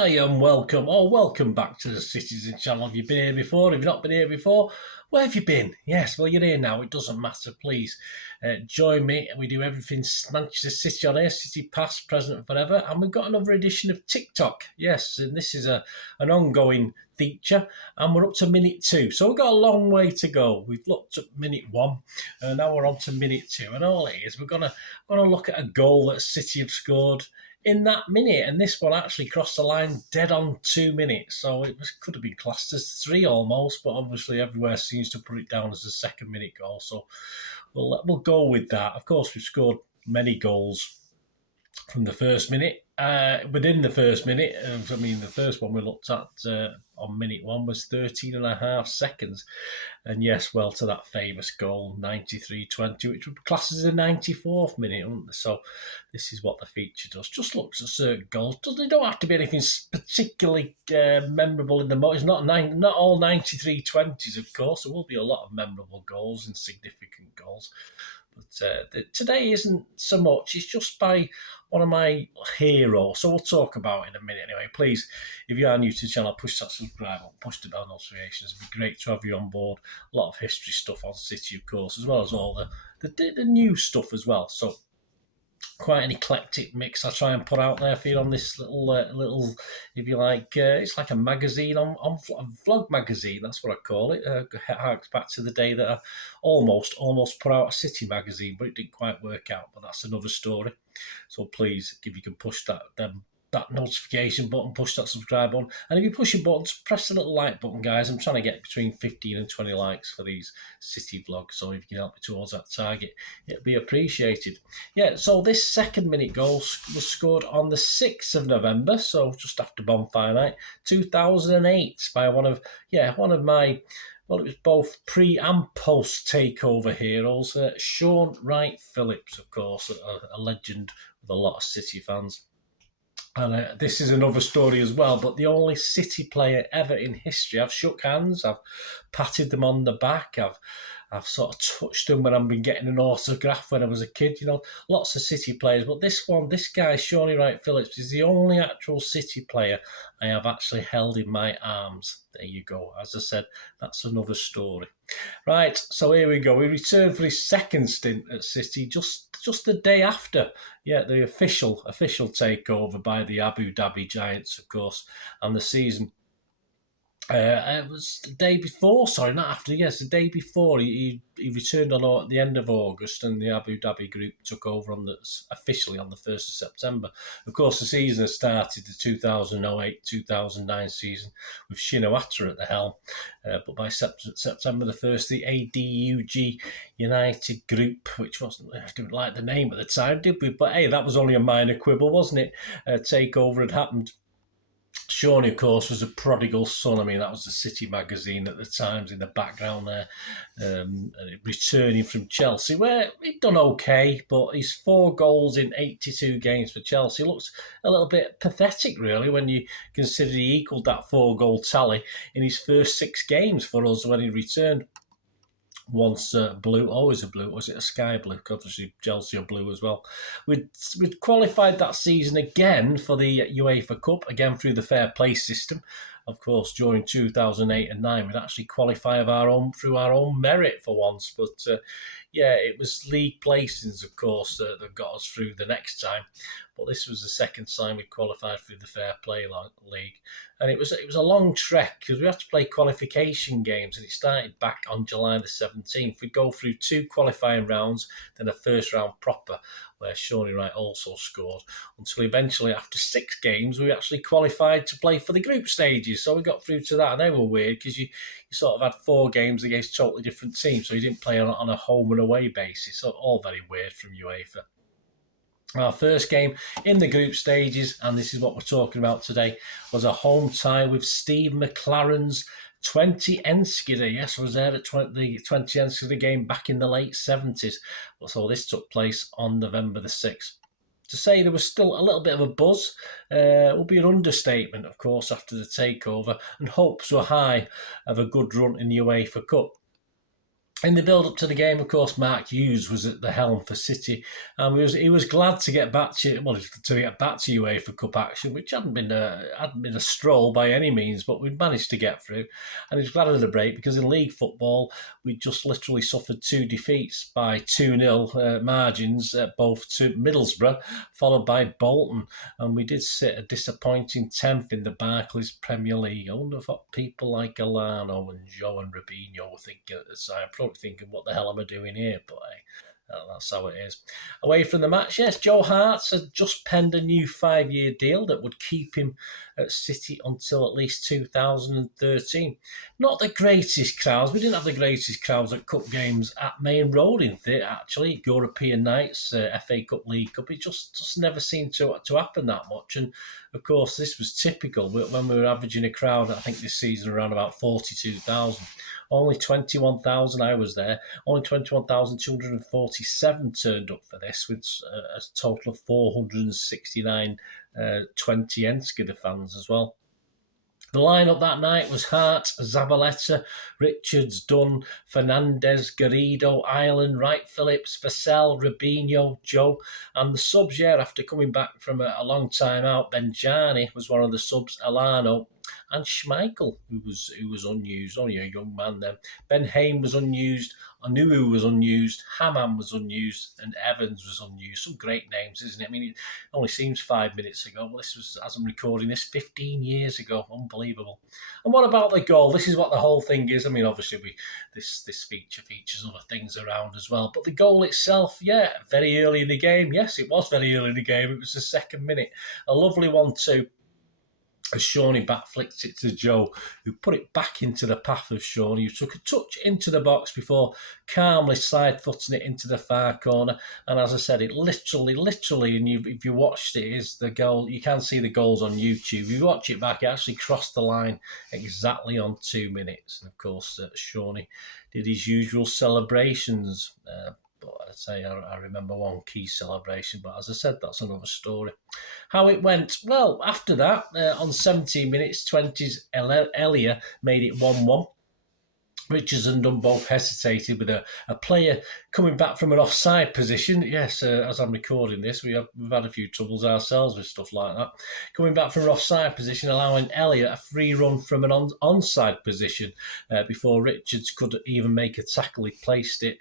Hi and welcome back to the Citizen channel. Have you been here before? Have you not been here before? Where have you been? Yes, well, you're here now. It doesn't matter. Please join me. We do everything Manchester City on here, City past, present, and forever. And we've got another edition of TikTok. Yes, and this is an ongoing feature, and we're up to minute 2. So we've got a long way to go. We've looked at minute 1, and now we're on to minute 2. And all it is, we're gonna look at a goal that City have scored in that minute, and this one actually crossed the line dead on 2 minutes, so could have been classed as 3 almost, but obviously everywhere seems to put it down as a second minute goal, so we'll go with that. Of course, we've scored many goals from the first minute. Within the first minute, the first one we looked at on minute 1 was 13.5 seconds. And yes, well, to that famous goal, 93-20, which would class as the 94th minute. So this is what the feature does. Just looks at certain goals. They don't have to be anything particularly memorable in the moment. It's not all 93-20s, of course. There will be a lot of memorable goals and significant goals. But today isn't so much. It's just by one of my heroes. So we'll talk about it in a minute anyway. Please, if you are new to the channel, push that subscribe button, push the bell notifications. It'd be great to have you on board. A lot of history stuff on City, of course, as well as all the new stuff as well. So quite an eclectic mix I try and put out there for you on this little, if you like, it's like a magazine on a vlog magazine. That's what I call it. Harks back to the day that I almost put out a City magazine, but it didn't quite work out. But that's another story. So please, if you can push that notification button, push that subscribe button, and if you push your buttons, press the little like button, guys. I'm trying to get between 15 and 20 likes for these City vlogs, so if you can help me towards that target, it'd be appreciated. Yeah, so this second minute goal was scored on the 6th of November, so just after bonfire night, 2008, by one of my, well, it was both pre and post takeover heroes, Sean Wright-Phillips, of course, a legend with a lot of City fans. And this is another story as well, but the only City player ever in history. I've shook hands, I've patted them on the back, I've sort of touched them when I've been getting an autograph when I was a kid, lots of City players. But this guy, Shawnee Wright-Phillips, is the only actual City player I have actually held in my arms. There you go. As I said, that's another story. Right, so here we go. We returned for his second stint at City just the day after, the official takeover by the Abu Dhabi Giants, of course, and the season. It was the day before, sorry, not after, yes, the day before. He returned at the end of August, and the Abu Dhabi group took over officially on the 1st of September. Of course, the season has started, the 2008-2009 season, with Shinawatra at the helm. But by September the 1st, the ADUG United group, which I didn't like the name at the time, did we? But hey, that was only a minor quibble, wasn't it? Takeover had happened. Shawnee, of course, was a prodigal son. That was the City magazine at the times in the background there. Returning from Chelsea, where he'd done okay, but his 4 goals in 82 games for Chelsea looks a little bit pathetic, really, when you consider he equalled that 4-goal tally in his first 6 games for us when he returned. Once blue, always a blue. Was it a sky blue? Obviously, Chelsea are blue as well. We'd qualified that season again for the UEFA Cup, again through the fair play system. Of course, during 2008 and 9, we'd actually qualify through our own merit for once. But it was league placings, of course, that got us through the next time. But this was the second time we qualified through the Fair Play League. And it was a long trek because we had to play qualification games, and it started back on July the 17th. We'd go through 2 qualifying rounds, then a first round proper, where Shawnee Wright also scored, until eventually, after 6 games, we actually qualified to play for the group stages. So we got through to that, and they were weird because you sort of had 4 games against totally different teams, so you didn't play on a home and away basis. So all very weird from UEFA. Our first game in the group stages, and this is what we're talking about today, was a home tie with Steve McLaren's TWENTE ENSCHEDE. Yes, I was there at the TWENTE ENSCHEDE game back in the late 70s. So this took place on November the 6th. To say there was still a little bit of a buzz would be an understatement, of course, after the takeover, and hopes were high of a good run in the UEFA Cup. In the build-up to the game, of course, Marc Hughes was at the helm for City, and he was glad to get back to UEFA Cup action, which hadn't been a stroll by any means, but we'd managed to get through, and he was glad of the break because in league football we just literally suffered 2 defeats by 2-0 margins, both to Middlesbrough, followed by Bolton, and we did sit a disappointing 10th in the Barclays Premier League. I wonder what people like Alano and Joe and Robinho were thinking at the time. Probably thinking, what the hell am I doing here? But that's how it is. Away from the match, yes, Joe Hart had just penned a new 5-year deal that would keep him at City until at least 2013. Not the greatest crowds. We didn't have the greatest crowds at cup games at Main Road in theatre, actually. European nights, FA Cup, League Cup. It just never seemed to happen that much. And of course, this was typical when we were averaging a crowd, I think this season, around about 42,000. Only 21,000, I was there, only 21,247 turned up for this, with a total of 469 TWENTE ENSCHEDE fans as well. The lineup that night was Hart, Zabaleta, Richards, Dunn, Fernandez, Garrido, Ireland, Wright Phillips, Vassell, Robinho, Joe, and the subs, after coming back from a long time out, Benjani was one of the subs, Alano, and Schmeichel, who was unused, only a young man then. Ben Haim was unused, Anuhu was unused, Hammam was unused, and Evans was unused. Some great names, isn't it? I mean, it only seems 5 minutes ago, but this was, as I'm recording this, 15 years ago. Unbelievable. And what about the goal? This is what the whole thing is. I mean, obviously, this feature features other things around as well, but the goal itself, very early in the game. Yes, it was very early in the game. It was the 2nd minute. A lovely 1-2. As Shawnee back flicked it to Joe, who put it back into the path of Shawnee, who took a touch into the box before calmly side-footing it into the far corner. And as I said, it literally, and if you watched it, is the goal. You can see the goals on YouTube. If you watch it back, it actually crossed the line exactly on 2 minutes. And of course, Shawnee did his usual celebrations. But I'd say I remember one key celebration. But as I said, that's another story. How it went? Well, after that, on 17 minutes, 20's Elia made it 1-1. Richards and Dunn both hesitated with a player coming back from an offside position. Yes, as I'm recording this, we've had a few troubles ourselves with stuff like that. Coming back from an offside position, allowing Elliott a free run from an onside position before Richards could even make a tackle. He placed it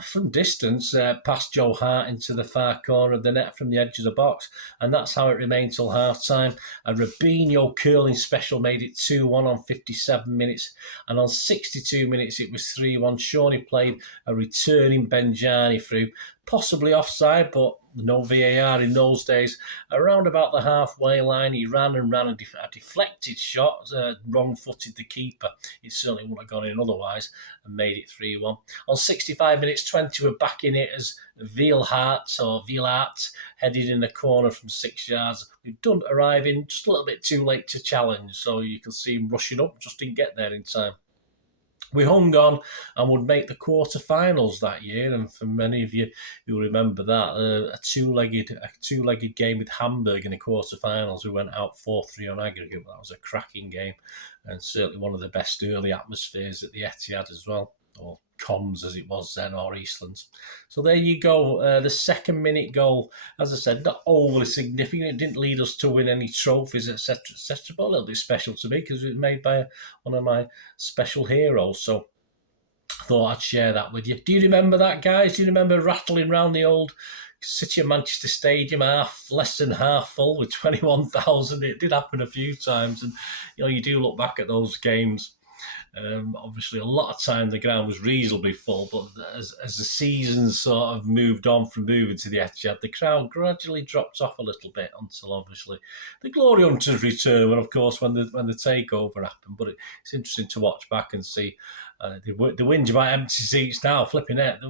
from distance past Joe Hart into the far corner of the net from the edge of the box, and that's how it remained till half-time. A Robinho curling special made it 2-1 on 57 minutes, and on 62 minutes it was 3-1. Shawnee played a returning Benjani through, possibly offside, but no VAR in those days. Around about the halfway line, he ran a deflected shot, wrong-footed the keeper. It certainly wouldn't have gone in otherwise, and made it 3-1. On 65 minutes, 20 were back in it as Vielhart headed in the corner from 6 yards. We've done arriving just a little bit too late to challenge, so you can see him rushing up, just didn't get there in time. We hung on and would make the quarter-finals that year, and for many of you who remember that, a two-legged game with Hamburg in the quarter-finals. We went out 4-3 on aggregate. That was a cracking game, and certainly one of the best early atmospheres at the Etihad as well, or Comms as it was then, or Eastlands. So there you go. The 2nd minute goal, as I said, not overly significant. It didn't lead us to win any trophies, etc., but a little bit special to me because it was made by one of my special heroes. So I thought I'd share that with you. Do you remember that, guys? Do you remember rattling around the old City of Manchester Stadium, less than half full with 21,000? It did happen a few times, and you do look back at those games. Obviously, a lot of time the ground was reasonably full, but as the season sort of moved on from moving to the Etihad, the crowd gradually dropped off a little bit until obviously the Glory Hunters return, and of course when the takeover happened. But it's interesting to watch back and see the whinge about empty seats now, flipping it.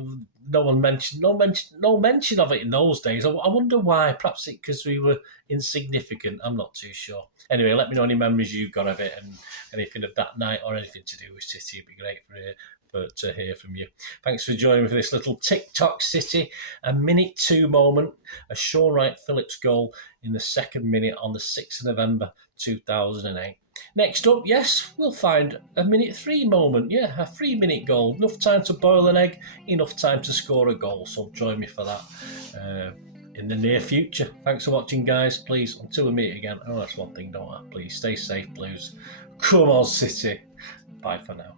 No mention of it in those days. I wonder why. Perhaps it because we were insignificant. I'm not too sure. Anyway, let me know any memories you've got of it and anything of that night or anything to do with City. It'd be great to hear from you. Thanks for joining me for this little TikTok City, a minute 2 moment, a Sean Wright Phillips goal in the 2nd minute on the 6th of November 2008. Next up, yes, we'll find a minute 3 moment. Yeah, a 3-minute goal. Enough time to boil an egg, enough time to score a goal. So join me for that in the near future. Thanks for watching, guys. Please, until we meet again. Oh, that's one thing, don't I? Please stay safe, Blues. Come on, City. Bye for now.